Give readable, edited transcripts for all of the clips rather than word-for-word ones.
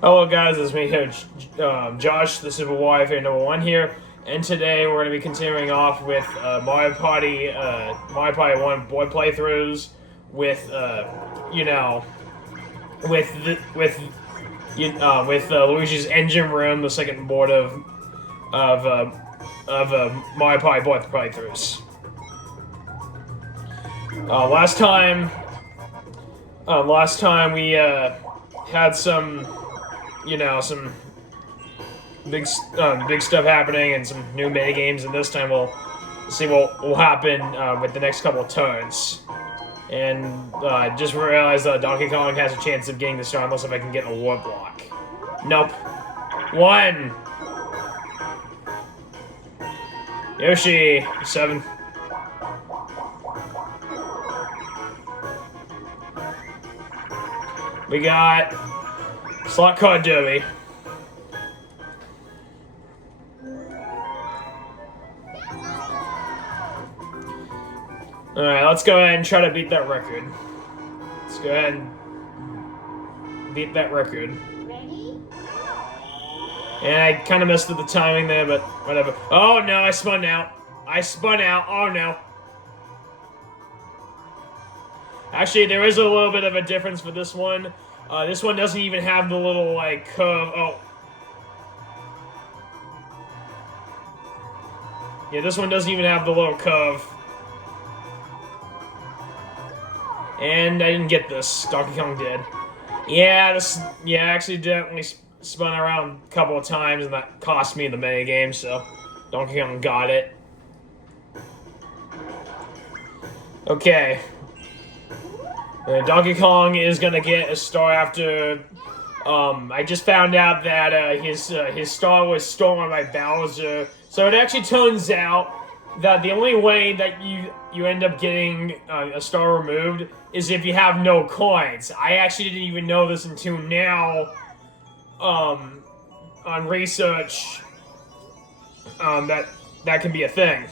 Hello guys, it's me here, Josh, the Super Wife here, number one here, and today we're going to be continuing off with Mario Party 1 board playthroughs with, you know, with Luigi's Engine Room, the second board of, uh, Mario Party board playthroughs. Last time we, had some big stuff happening and some new mini games, and this time we'll see what will happen with the next couple of turns. And just realized Donkey Kong has a chance of getting the star unless if I can get a war block. Nope. One. Yoshi. 7. We got Slot Card Derby. Alright, let's go ahead and try to beat that record. Let's go ahead and beat that record. Ready? And I kind of messed with the timing there, but whatever. Oh no, I spun out. Oh no. Actually, there is a little bit of a difference for this one. This one doesn't even have the little, like, curve. Oh. Yeah, this one doesn't even have the little curve. And I didn't get this. Donkey Kong did. Yeah, I accidentally spun around a couple of times, and that cost me the mini game, so Donkey Kong got it. Okay. Donkey Kong is gonna get a star after. I just found out that his star was stolen by Bowser. So it actually turns out that the only way that you end up getting a star removed is if you have no coins. I actually didn't even know this until now. On research, that can be a thing.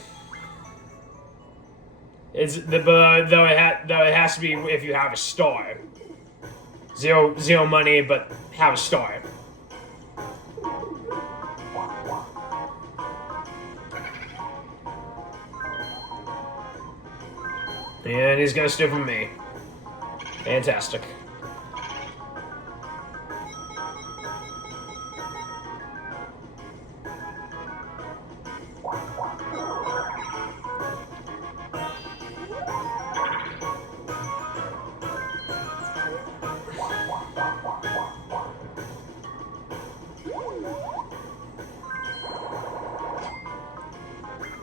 Though it has to be if you have a star. Zero money, but have a star. And he's gonna steal from me. Fantastic.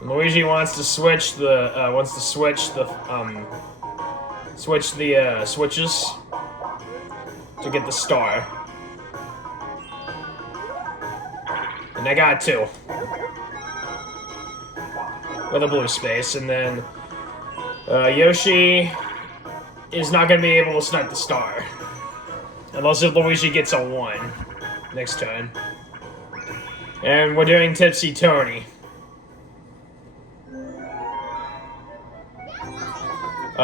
Luigi wants to switch the switches to get the star, and I got 2 with a blue space, and then Yoshi is not gonna be able to snipe the star unless if Luigi gets a 1 next turn, and we're doing Tipsy Tony.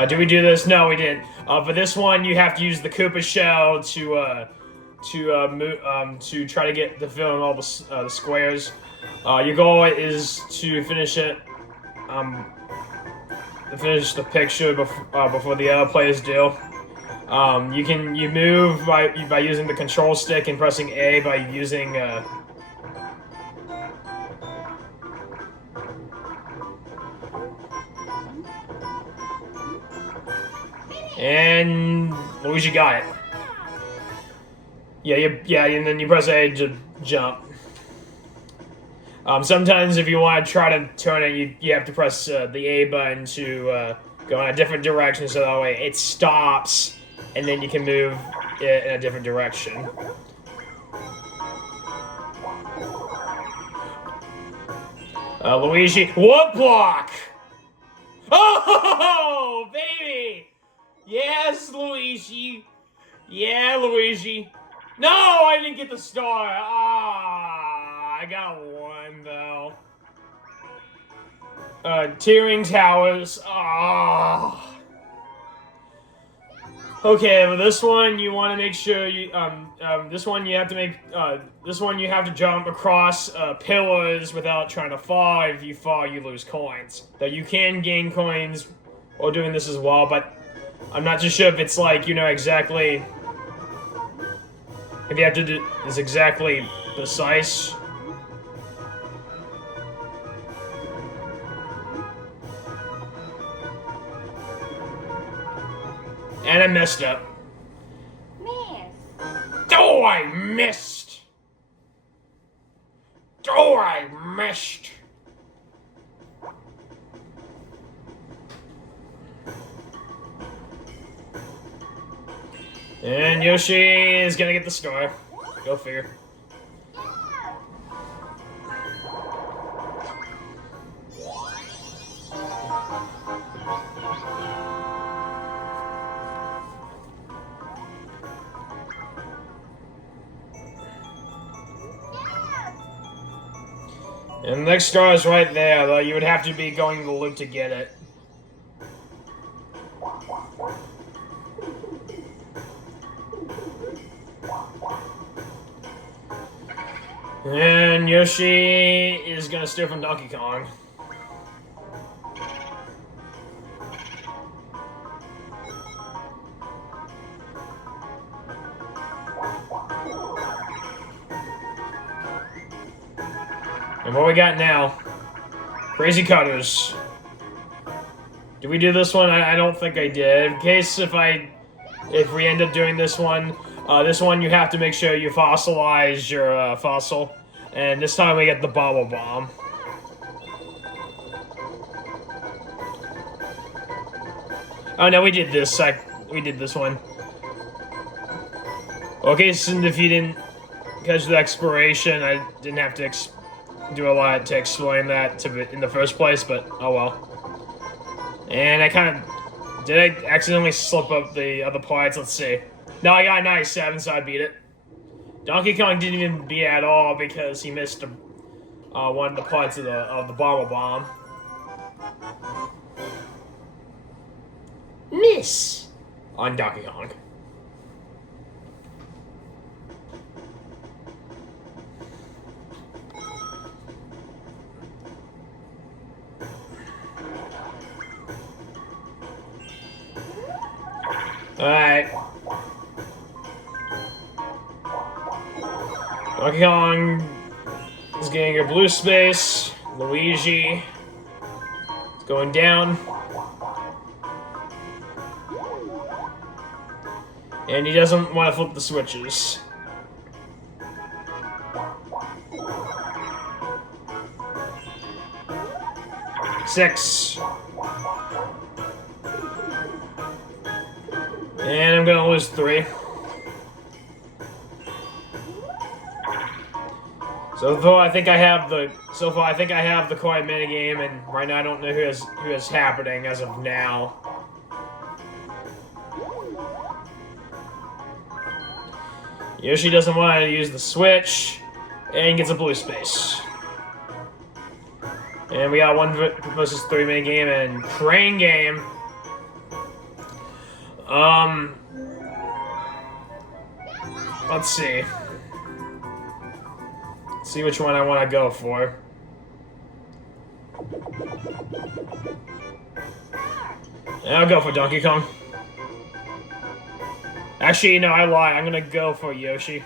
Did we do this? No, we didn't. For this one, you have to use the Koopa shell to try to get to fill in all the squares. Your goal is to finish it, finish the picture before the other players do. You move by using the control stick and pressing A by using. And Luigi got it. Yeah, and then you press A to jump. Sometimes if you want to try to turn it, you have to press the A button to go in a different direction, so that way it stops, and then you can move it in a different direction. Luigi, what block? Oh, baby! Yes, Luigi. Yeah, Luigi. No, I didn't get the star. I got 1 though. Tearing Towers. Okay, well, this one you want to make sure you this one you have to make this one you have to jump across pillars without trying to fall. If you fall, you lose coins. Though you can gain coins while doing this as well, but I'm not too sure if it's like exactly if you have to do is exactly precise. And I messed up. Oh, I missed! Oh, I missed! And Yoshi is gonna get the star. Go figure. And the next star is right there, though you would have to be going the loop to get it. And Yoshi is gonna steal from Donkey Kong. And what we got now? Crazy Cutters. Did we do this one? I don't think I did. In case if we end up doing this one you have to make sure you fossilize your fossil. And this time we get the Bubble Bomb. Oh no, we did this. We did this one. Okay, so if you didn't catch the expiration, I didn't have to do a lot to explain that in the first place, but oh well. And I kind of... Did I accidentally slip up the other parts? Let's see. No, I got a 97, so I beat it. Donkey Kong didn't even beat it at all because he missed one of the parts of the Bubble Bomb. Miss! On Donkey Kong. Alright. Donkey Kong is getting a blue space. Luigi is going down. And he doesn't want to flip the switches. Six. And I'm gonna lose 3. So far, I think I have the quiet minigame, and right now I don't know who is happening as of now. Yoshi doesn't want to use the switch, and gets a blue space. And we got 1 versus 3 minigame and crane game. Let's see. Let's see which one I want to go for. And I'll go for Donkey Kong. Actually, no, I lied. I'm gonna go for Yoshi.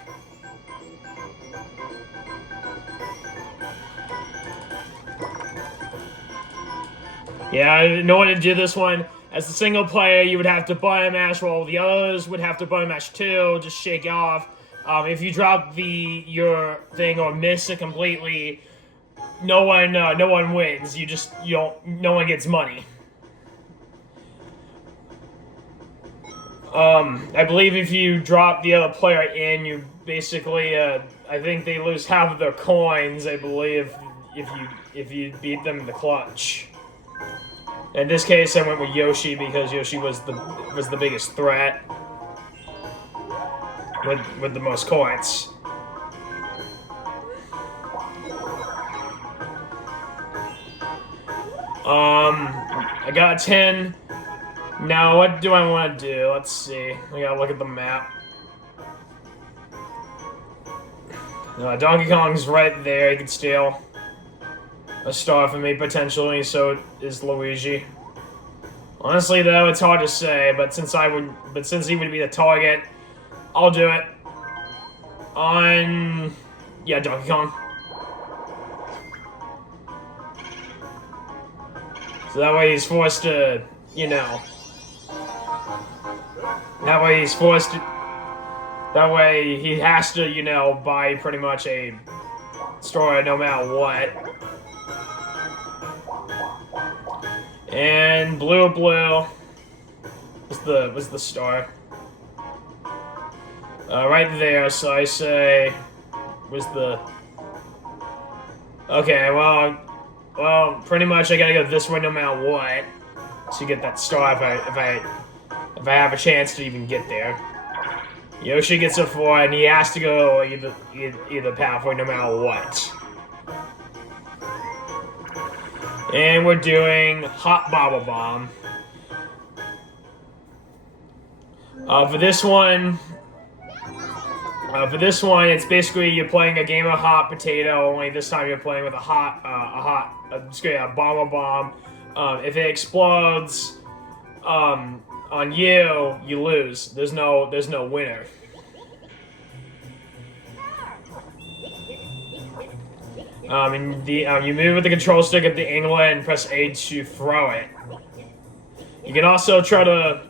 Yeah, I know how to do this one. As a single player, you would have to button mash, while the others would have to button mash too, just shake off. If you drop your thing or miss it completely, no one wins. No one gets money. I believe if you drop the other player in, you basically, I think they lose half of their coins. I believe if you beat them in the clutch. In this case, I went with Yoshi because Yoshi was the biggest threat with the most coins. I got 10 Now, what do I want to do? Let's see. We gotta look at the map. Donkey Kong's right there. He can steal a star from me, potentially, so is Luigi. Honestly, though, it's hard to say, but since he would be the target, I'll do it. Yeah, Donkey Kong. So that way he's forced to, you know. That way he's forced to. That way he has to, you know, buy pretty much a store no matter what. And blue was the star. Right there, so I say was the. Okay, well, pretty much I gotta go this way no matter what to get that star if I have a chance to even get there. Yoshi gets a 4, and he has to go either pathway no matter what. And we're doing Hot Baba Bomb. For this one, it's basically you're playing a game of hot potato. Only this time you're playing with a Baba Bomb. If it explodes, on you, you lose. There's no winner. And you move with the control stick at the angle and press A to throw it. You can also try to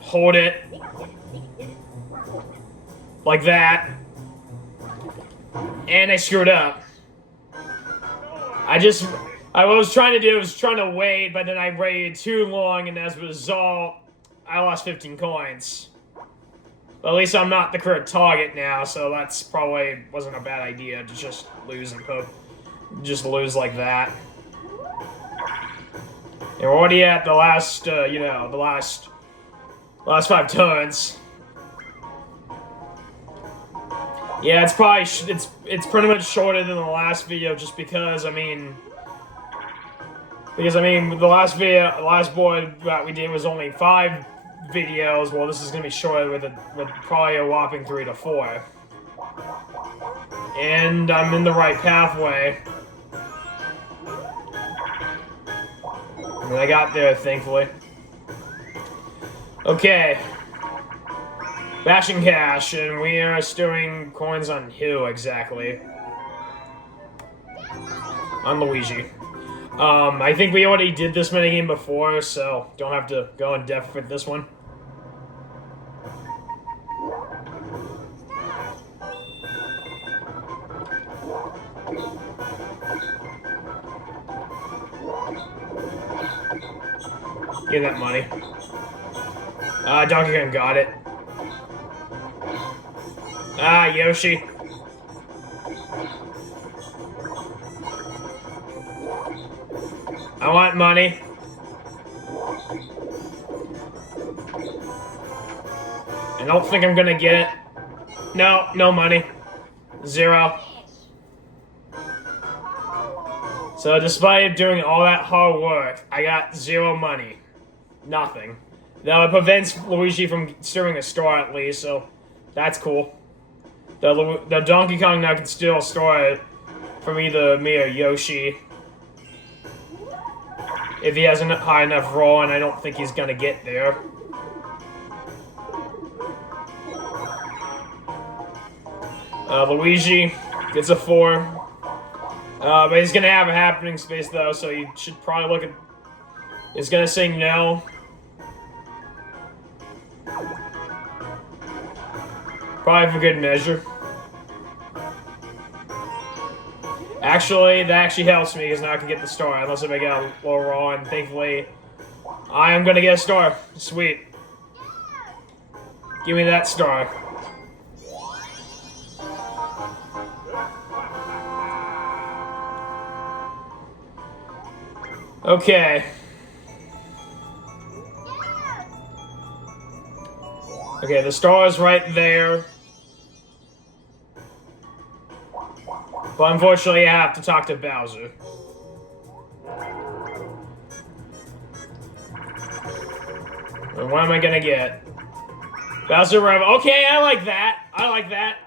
hold it like that. And I screwed up. What I was trying to do was trying to wait, but then I waited too long, and as a result, I lost 15 coins. But at least I'm not the correct target now, so that's probably wasn't a bad idea to just lose like that. And we're already at the last, last 5 turns. Yeah, it's probably it's pretty much shorter than the last video, just because the last board that we did was only 5 videos. Well, this is gonna be shorter with probably a whopping 3 to 4. And I'm in the right pathway. And I got there, thankfully. Okay. Bashing Cash, and we are storing coins on who exactly? On Luigi. I think we already did this minigame before, so don't have to go in depth with this one. Get that money. Donkey Kong got it. Yoshi. I want money. I don't think I'm gonna get it. No money. 0. So despite doing all that hard work, I got 0 money. Nothing. Now it prevents Luigi from stealing a star at least, so that's cool. The Donkey Kong now can steal a star from either me or Yoshi. If he has a high enough roll, and I don't think he's gonna get there. Luigi gets a 4. But he's gonna have a happening space though, so you should probably look at... He's gonna say no. Probably for good measure. Actually, that actually helps me because now I can get the star, unless if I get a low roll, and thankfully, I am gonna get a star. Sweet. Give me that star. Okay. Okay, the star is right there. But unfortunately, I have to talk to Bowser. And what am I gonna get? Bowser Rev. Okay, I like that. I like that.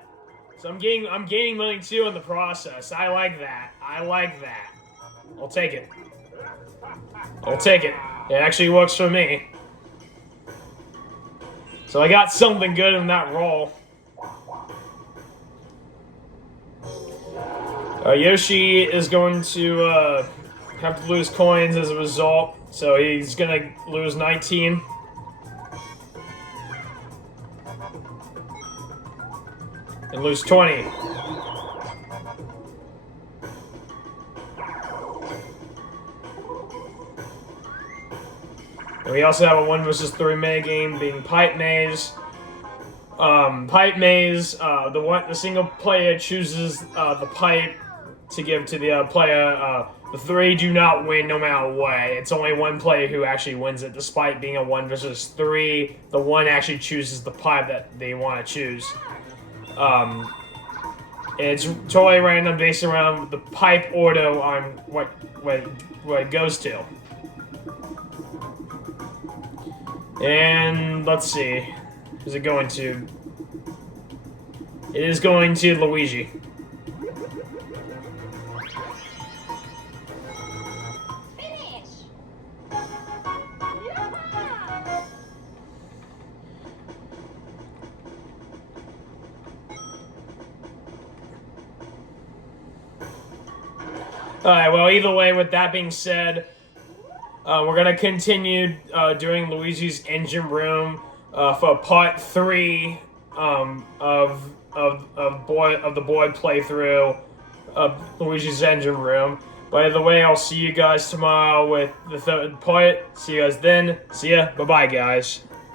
So I'm gaining money too in the process. I like that. I like that. I'll take it. I'll take it. It actually works for me. So I got something good in that roll. Yoshi is going to have to lose coins as a result. So he's gonna lose 19. And lose 20. And we also have a 1 versus 3 minigame being Pipe Maze. Pipe Maze, the single player chooses the pipe to give to the player. The 3 do not win no matter what. It's only 1 player who actually wins it, despite being a 1 versus 3. The 1 actually chooses the pipe that they want to choose. It's totally random based around the pipe order on what it goes to. And let's see, who's it going to? It is going to Luigi. Alright, well, either way, with that being said, we're gonna continue doing Luigi's Engine Room for part 3 of the board playthrough of Luigi's Engine Room. By the way, I'll see you guys tomorrow with the 3rd part. See you guys then. See ya. Bye-bye, guys.